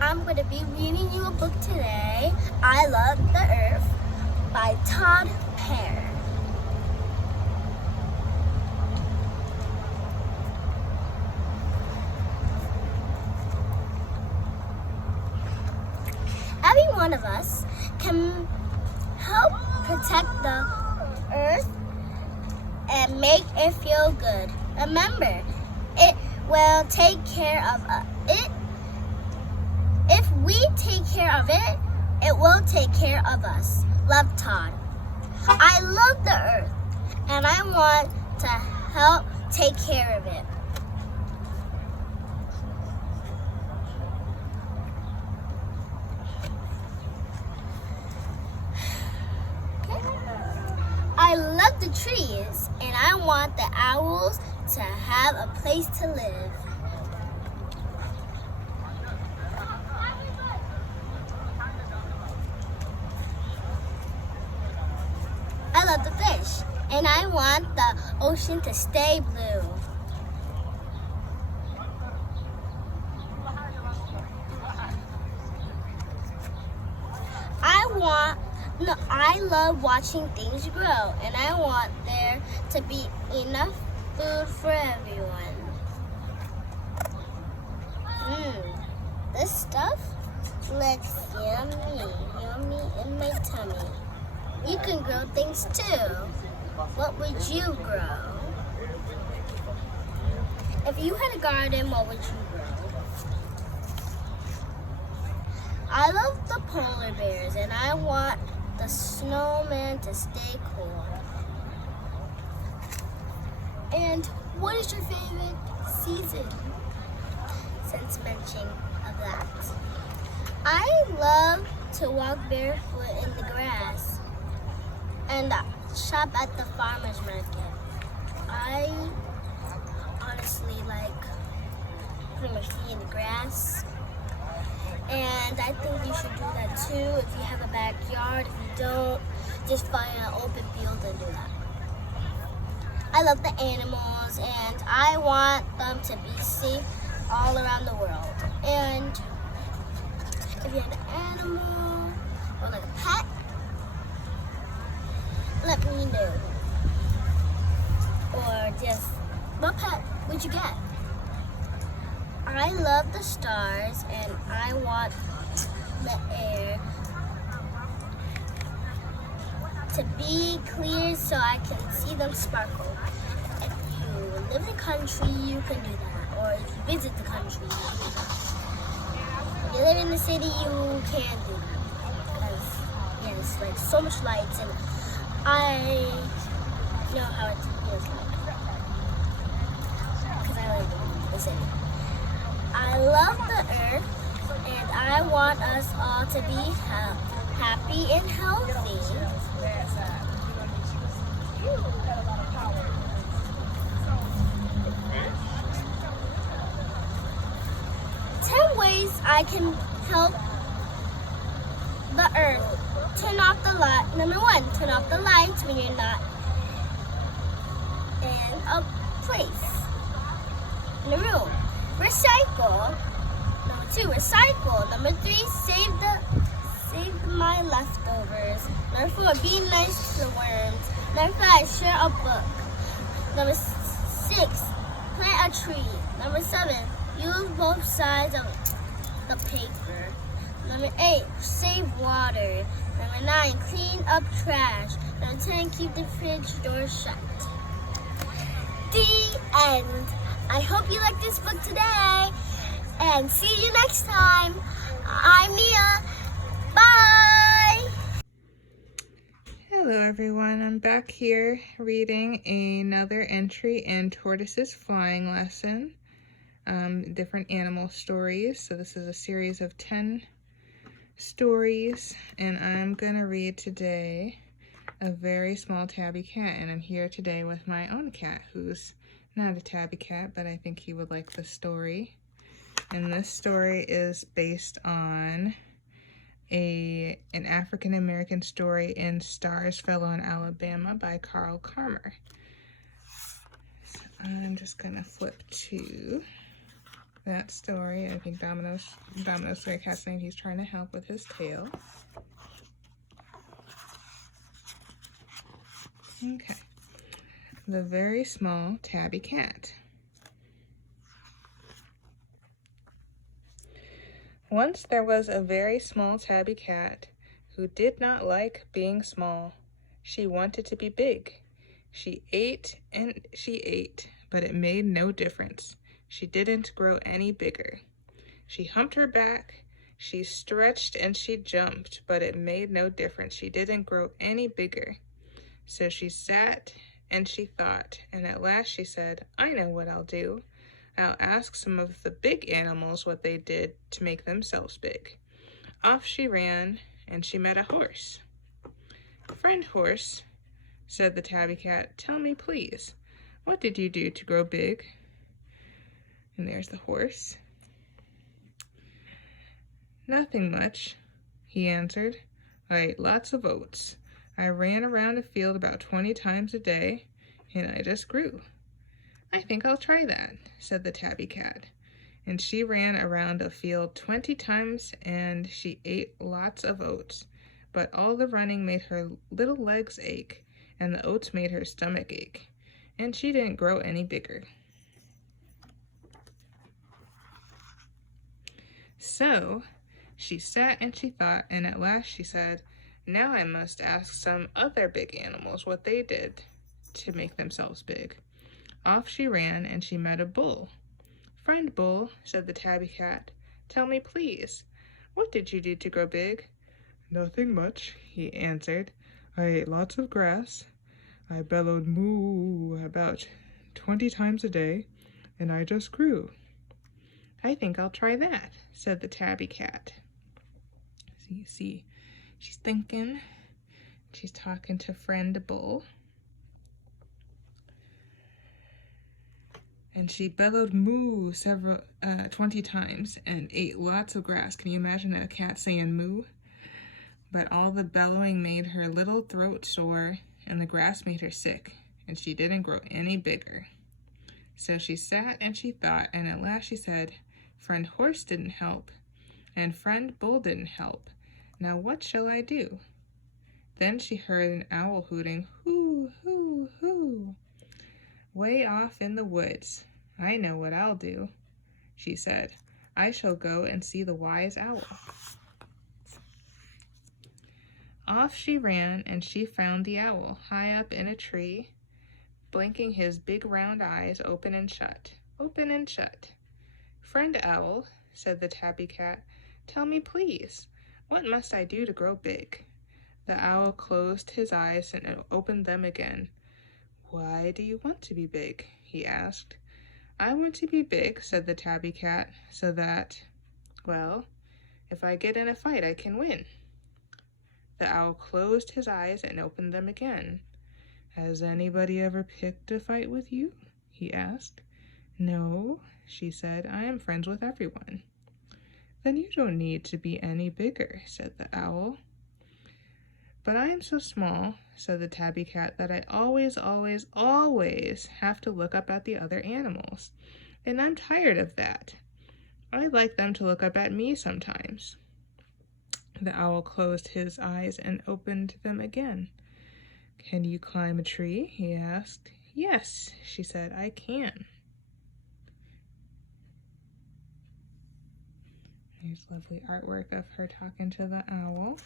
I'm going to be reading you a book today. I Love the Earth by Todd Pear. Every one of us can help protect the earth and make it feel good. Remember, it will take care of it. If we take care of it, it will take care of us. Love, Todd. I love the earth, and I want to help take care of it. I love the trees, and I want the owls to have a place to live. I love the fish, and I want the ocean to stay blue. I love watching things grow, and I want there to be enough food for everyone. This stuff looks yummy in my tummy. You can grow things too. What would you grow? If you had a garden, what would you grow? I love the polar bears, and I want the snowman to stay cool. And what is your favorite season? Since mentioning of that, I love to walk barefoot in the grass and shop at the farmer's market. I honestly like putting my feet in the grass. And I think you should do that too if you have a backyard. If you don't, just find an open field and do that. I love the animals, and I want them to be safe all around the world. And if you have an animal or like a pet, let me know. Or just, what pet would you get? I love the stars, and I want the air to be clear so I can see them sparkle. If you live in the country, you can do that. Or if you visit the country, you can do that. If you live in the city, you can't do that. Because, yeah, it's like so much lights, and I know how it feels like. Because I live in the city. I love the earth, and I want us all to be happy and healthy. 10 ways I can help the earth. Turn off the light. Number 1, turn off the lights when you're not in a place, in a room. Recycle. Number 2, recycle. Number 3, save my leftovers. Number 4, be nice to the worms. Number 5, share a book. Number 6, plant a tree. Number 7, use both sides of the paper. Number 8, save water. Number 9, clean up trash. Number 10, keep the fridge door shut. The end. I hope you liked this book today, and see you next time. I'm Nia. Bye! Hello everyone, I'm back here reading another entry in Tortoise's flying lesson, different animal stories. So this is a series of 10 stories, and I'm gonna read today a very small tabby cat, and I'm here today with my own cat who's not a tabby cat, but I think he would like the story. And this story is based on an African-American story in Stars Fellow in Alabama by Carl Carmer. So I'm just gonna flip to that story. I think Domino's Stray Cat's saying he's trying to help with his tail. Okay. The very small tabby cat. Once there was a very small tabby cat who did not like being small. She wanted to be big. She ate and she ate, but it made no difference. She didn't grow any bigger. She humped her back, she stretched and she jumped, but it made no difference. She didn't grow any bigger. So she sat and she thought, and at last she said, I know what I'll do. I'll ask some of the big animals what they did to make themselves big. Off she ran, and she met a horse. Friend horse, said the tabby cat, tell me please, what did you do to grow big? And there's the horse. Nothing much, he answered. I ate lots of oats. I ran around a field about 20 times a day, and I just grew. I think I'll try that, said the tabby cat. And she ran around a field 20 times and she ate lots of oats. But all the running made her little legs ache, and the oats made her stomach ache. And she didn't grow any bigger. So she sat and she thought, and at last she said, now I must ask some other big animals what they did to make themselves big. Off she ran and she met a bull. Friend bull, said the tabby cat, tell me please, what did you do to grow big? Nothing much, he answered. I ate lots of grass. I bellowed moo about 20 times a day, and I just grew. I think I'll try that, said the tabby cat. So you see, she's thinking, she's talking to friend bull. And she bellowed moo 20 times and ate lots of grass. Can you imagine a cat saying moo? But all the bellowing made her little throat sore, and the grass made her sick, and she didn't grow any bigger. So she sat and she thought, and at last she said, friend horse didn't help, and friend bull didn't help. Now what shall I do? Then she heard an owl hooting, hoo, hoo, hoo, way off in the woods. I know what I'll do, she said. I shall go and see the wise owl. Off she ran, and she found the owl high up in a tree, blinking his big round eyes open and shut, open and shut. Friend owl, said the tabby cat, tell me please, what must I do to grow big? The owl closed his eyes and opened them again. Why do you want to be big? He asked. I want to be big, said the tabby cat, so that, well, if I get in a fight, I can win. The owl closed his eyes and opened them again. Has anybody ever picked a fight with you? He asked. No, she said, I am friends with everyone. Then you don't need to be any bigger, said the owl. But I am so small, said the tabby cat, that I always, always, always have to look up at the other animals. And I'm tired of that. I'd like them to look up at me sometimes. The owl closed his eyes and opened them again. Can you climb a tree? He asked. Yes, she said, I can. There's lovely artwork of her talking to the owl.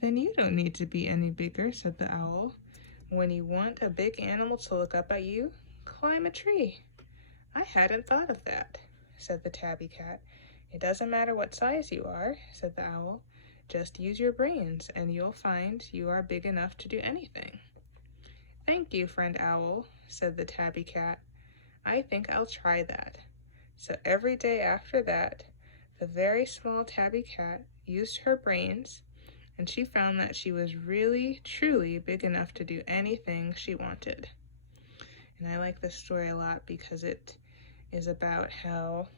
Then you don't need to be any bigger, said the owl. When you want a big animal to look up at you, climb a tree. I hadn't thought of that, said the tabby cat. It doesn't matter what size you are, said the owl. Just use your brains, and you'll find you are big enough to do anything. Thank you, friend owl, said the tabby cat. I think I'll try that. So every day after that, the very small tabby cat used her brains, and she found that she was really, truly big enough to do anything she wanted. And I like this story a lot because it is about how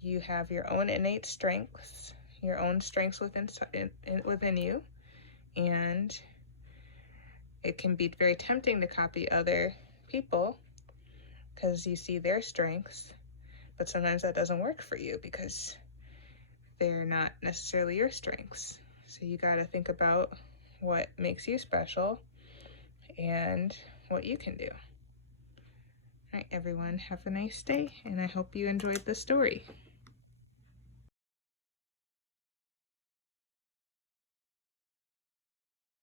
you have your own innate strengths, your own strengths within you, and it can be very tempting to copy other people, because you see their strengths, but sometimes that doesn't work for you because they're not necessarily your strengths. So you got to think about what makes you special and what you can do. All right, everyone, have a nice day, and I hope you enjoyed the story.